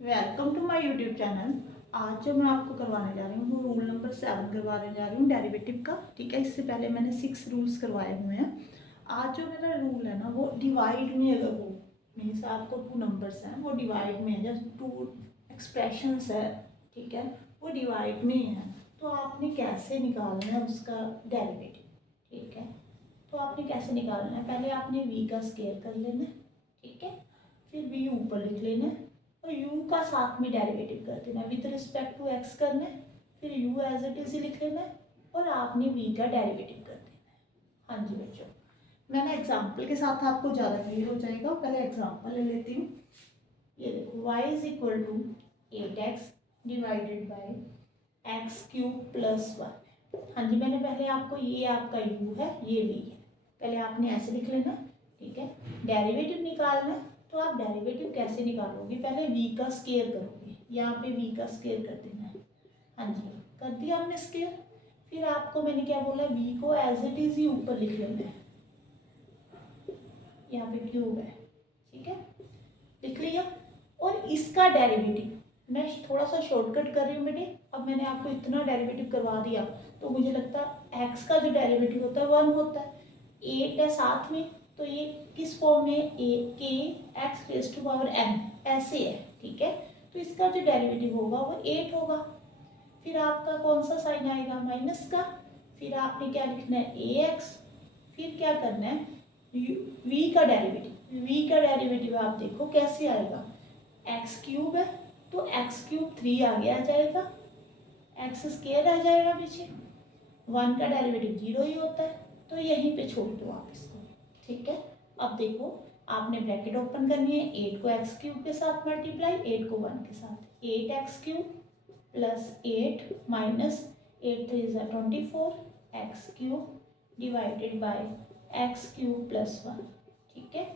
Welcome to my YouTube channel. आज जो मैं आपको करवाने जा रही हूँ वो रूल नंबर 7 करवाने जा रही हूँ डेरिवेटिव का। ठीक है, इससे पहले मैंने 6 रूल्स करवाए हुए हैं। आज जो मेरा रूल है ना वो डिवाइड में, अगर वो मीन्स आपको 2 नंबर्स हैं वो डिवाइड में है, जैसे 2 एक्सप्रेशंस है, ठीक है, वो डिवाइड में है, तो आपने कैसे निकालना है उसका डेरिवेटिव। ठीक है, तो आपने कैसे निकालना है, पहले आपने v का स्क्वायर कर लेना है, ठीक है, फिर v ऊपर लिख लेना है और u का साथ में डेरिवेटिव कर देना है, विद रिस्पेक्ट टू x करना है, फिर u एज इट इज लिख लेना है और आपने v का डेरिवेटिव कर देना है। हाँ जी बच्चों, मैंने एग्जाम्पल के साथ आपको ज़्यादा क्लियर हो जाएगा। पहले एग्जाम्पल ले लेती हूँ। ये देखो, y is equal to 8x divided by x cube plus 1। हाँ जी, मैंने पहले आपको, ये आपका u है, ये v है, पहले आपने ऐसे लिख लेना, ठीक है। डेरिवेटिव निकालना है, तो आप डेरिवेटिव कैसे निकालोगे, पहले v का स्क्वायर करोगे, यहाँ पे v का स्क्वायर कर देना है। हाँ जी, कर दिया हमने स्क्वायर। फिर आपको मैंने क्या बोला, v को एज इट इज ही ऊपर लिख लेना है, यहाँ पे क्यूब है, ठीक है, लिख लिया। और इसका डेरिवेटिव मैं थोड़ा सा शॉर्टकट कर रही हूँ बेटे, अब मैंने आपको इतना डेरिवेटिव करवा दिया तो मुझे लगता है x का जो डेरिवेटिव होता है 1 होता है, 8 है साथ में, तो ये किस फॉर्म में, a k x raise to power n ऐसे है, ठीक है। तो इसका जो डेरिवेटिव होगा वो 8 होगा। फिर आपका कौन सा साइन आएगा, माइनस का। फिर आपने क्या लिखना है, ए एक्स। फिर क्या करना है, v का डेरिवेटिव, v का डेरिवेटिव आप देखो कैसे आएगा, एक्स क्यूब है तो एक्स क्यूब 3 आगे आ जाएगा, एक्स स्क्वायर आ जाएगा पीछे, 1 का डेरिवेटिव 0 ही होता है, तो यहीं पे छोड़ दो आप इसको, ठीक है। अब देखो, आपने ब्रैकेट ओपन करनी है, 8 को एक्स क्यूब के साथ मल्टीप्लाई, 8 को 1 के साथ, 8 एक्स क्यूब प्लस 8 माइनस 8 3 ज़ा 24 x cube divided by x cube plus 1, ठीक है।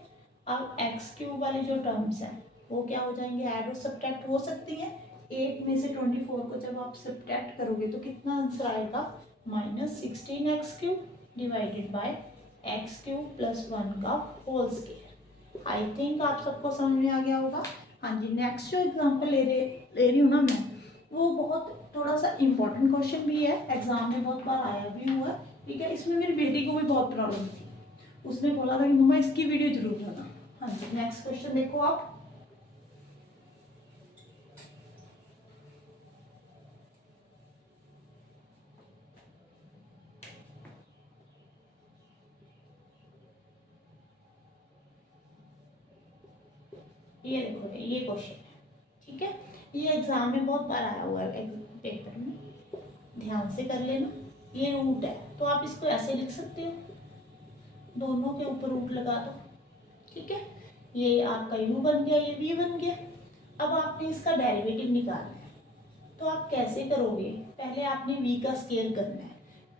अब एक्स क्यूब वाले जो टर्म्स हैं वो क्या हो जाएंगे, ऐड और सब्ट्रैक्ट हो सकती है। 8 में से 24 को जब आप सब्ट्रैक्ट करोगे तो कितना आंसर आएगा, minus 16 x cube divided by x cube plus 1 का होल स्क्वायर। आई थिंक आप सबको समझ में आ गया होगा। हाँ जी, नेक्स्ट जो एग्जांपल ले रही हूँ ना मैं, वो बहुत थोड़ा सा इम्पोर्टेंट क्वेश्चन भी है, एग्जाम में बहुत बार आया भी हुआ, ठीक है। इसमें मेरी बेटी को भी बहुत प्रॉब्लम थी, उसने बोला था कि मम्मा इसकी वीडियो जरूर लाना। हाँ जी, नेक्स्ट क्वेश्चन देखो आप। ये देखो, ये क्वेश्चन है, ठीक है, ये एग्जाम में बहुत बार आया हुआ है पेपर में, ध्यान से कर लेना। ये रूट है तो आप इसको ऐसे लिख सकते हो, दोनों के ऊपर रूट लगा दो, ठीक है। ये आपका u बन गया, ये v बन गया। अब आपने इसका डेरिवेटिव निकालना है, तो आप कैसे करोगे, पहले आपने v का स्क्वायर करना है।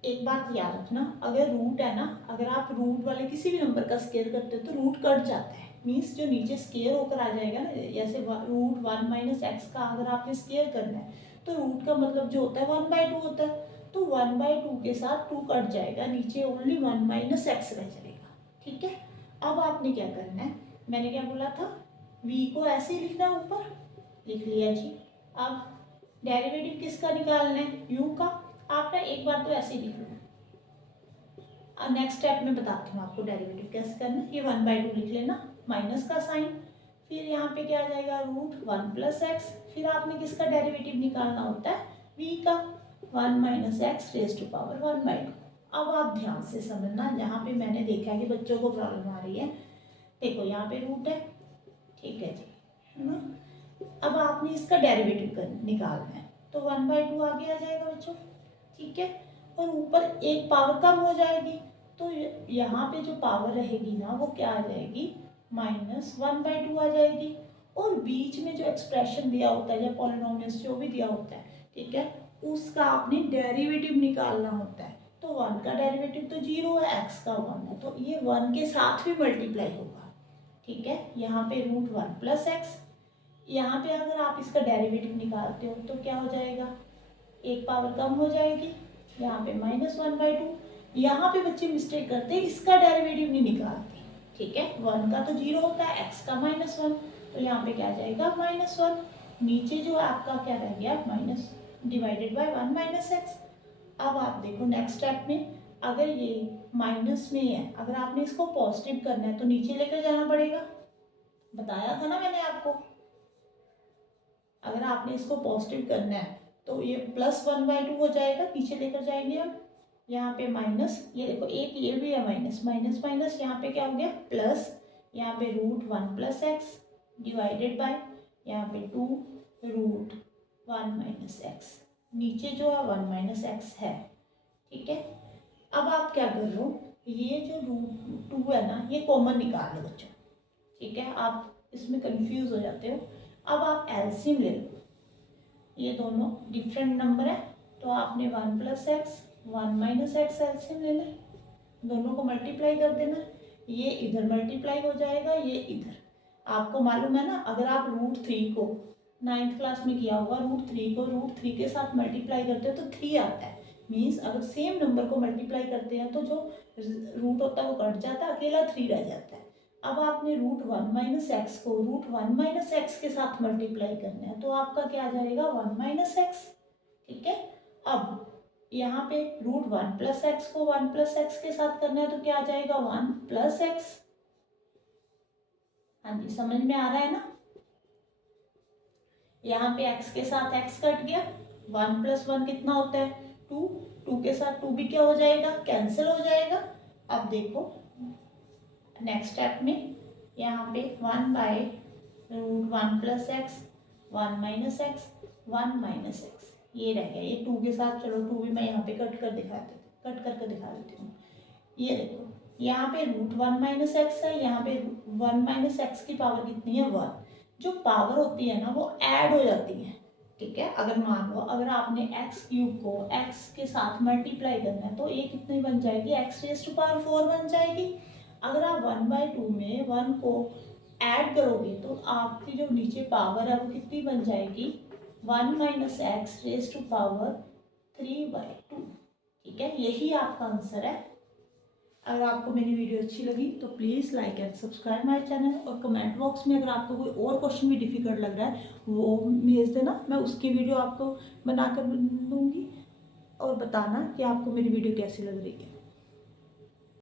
एक बात याद रखना, अगर रूट है ना, अगर आप रूट वाले किसी भी नंबर का स्क्वायर करते हो तो रूट कट जाता है, मीन्स जो नीचे स्क्वायर होकर आ जाएगा ना, जैसे रूट 1 माइनस एक्स का अगर आपने स्क्वायर करना है तो रूट का मतलब जो होता है 1/2 होता है, तो 1/2 के साथ 2 कट जाएगा, नीचे ओनली 1 माइनस एक्स रह जाएगा, ठीक है। अब आपने क्या करना है, मैंने क्या बोला था, v को ऐसे ही लिखना है, ऊपर लिख लिया जी। अब डेरिवेटिव किसका निकालना है, u का। आप ना एक बार तो ऐसे ही लिख लो, नेक्स्ट स्टेप में बताती हूँ आपको डेरिवेटिव कैसे करना है। ये 1/2 लिख लेना, माइनस का साइन, फिर यहाँ पे क्या आ जाएगा, रूट 1 प्लस एक्स। फिर आपने किसका डेरिवेटिव निकालना होता है, v का, 1 minus x raise to power 1/2। अब आप ध्यान से समझना, जहाँ पे मैंने देखा है कि बच्चों को प्रॉब्लम आ रही है, देखो यहाँ पे रूट है, ठीक है जी, है ना। अब आपने इसका डेरिवेटिव निकालना है, तो 1/2 आगे आ जाएगा बच्चों, ठीक है। और ऊपर एक पावर कम हो जाएगी, तो यहाँ पे जो पावर रहेगी ना वो क्या आ जाएगी, -1/2 आ जाएगी। और बीच में जो एक्सप्रेशन दिया होता है या पॉलिनोमियल्स जो भी दिया होता है, ठीक है, उसका आपने डेरिवेटिव निकालना होता है। तो 1 का डेरिवेटिव तो 0 है, x का 1 है, तो ये 1 के साथ भी मल्टीप्लाई होगा, ठीक है। यहाँ पे रूट 1 प्लस एक्स, यहाँ पे अगर आप इसका डेरिवेटिव निकालते हो तो क्या हो जाएगा, एक पावर कम हो जाएगी, यहाँ पे -1/2। यहाँ पे बच्चे मिस्टेक करते हैं, इसका डेरिवेटिव नहीं निकालते, ठीक है। 1 का तो 0 होता है, x का -1, तो यहाँ पे क्या आ जाएगा, -1। नीचे जो आपका क्या रह गया, minus divided by 1 minus x. अब आप देखो नेक्स्ट स्टेप में, अगर ये माइनस में है, अगर आपने इसको पॉजिटिव करना है तो नीचे लेकर जाना पड़ेगा, बताया था ना मैंने आपको। अगर आपने इसको पॉजिटिव करना है तो ये +1/2 हो जाएगा, नीचे लेकर जाएंगे हम। यहाँ पे माइनस, ये देखो एक ये भी है माइनस, माइनस माइनस यहाँ पे क्या हो गया प्लस, यहाँ पे √1 + x डिवाइडेड बाय यहाँ पे 2 √1 माइनस एक्स। नीचे जो है 1 माइनस एक्स है, ठीक है। अब आप क्या कर लो, ये जो √2 है ना, ये कॉमन निकाल लो बच्चों, ठीक है। आप इसमें कंफ्यूज हो जाते हो। अब आप एलसीएम ले लो, ये दोनों डिफरेंट नंबर है तो आपने 1 + x 1 माइनस एक्स एलसीएम ले लें, दोनों को मल्टीप्लाई कर देना, ये इधर मल्टीप्लाई हो जाएगा, ये इधर। आपको मालूम है ना, अगर आप √3 को 9th क्लास में किया होगा, √3 को √3 के साथ मल्टीप्लाई करते हो तो 3 आता है। मीन्स अगर सेम नंबर को मल्टीप्लाई करते हैं तो जो रूट होता है वो कट जाता है, अकेला 3 रह जाता है। अब आपने √1 माइनस एक्स को √1 माइनस एक्स के साथ मल्टीप्लाई करना है तो आपका क्या आ जाएगा 1 माइनस एक्स, ठीक है। अब यहाँ पे √1 + x को 1 + x के साथ करना है तो क्या आ जाएगा 1 + x। हाँ जी, समझ में आ रहा है ना। यहाँ पे x के साथ x कट गया, 1 + 1 कितना होता है 2, 2 के साथ 2 भी क्या हो जाएगा, कैंसिल हो जाएगा। अब देखो नेक्स्ट स्टेप में, यहाँ पे 1/√1 + x 1 minus x 1 minus x, ये रह गया। ये 2 के साथ, चलो 2 भी मैं यहाँ पे कट करके दिखा देती हूँ। ये देखो यहाँ पे √1 माइनस एक्स है, यहाँ पे 1 माइनस एक्स की पावर कितनी है 1। जो पावर होती है ना वो ऐड हो जाती है, ठीक है। अगर मान लो अगर आपने x³ को x के साथ मल्टीप्लाई करना है तो ये कितनी बन जाएगी, x⁴ बन जाएगी। अगर आप 1/2 में 1 को ऐड करोगे तो आपकी जो नीचे पावर है वो कितनी बन जाएगी 1 माइनस x⁴ 3/2, ठीक है। यही आपका आंसर है। अगर आपको मेरी वीडियो अच्छी लगी तो please like and subscribe my channel, और कमेंट बॉक्स में अगर आपको कोई और क्वेश्चन भी डिफ़िकल्ट लग रहा है वो भेज देना, मैं उसकी वीडियो आपको बना कर दूँगी। और बताना कि आपको मेरी वीडियो कैसी लग रही है।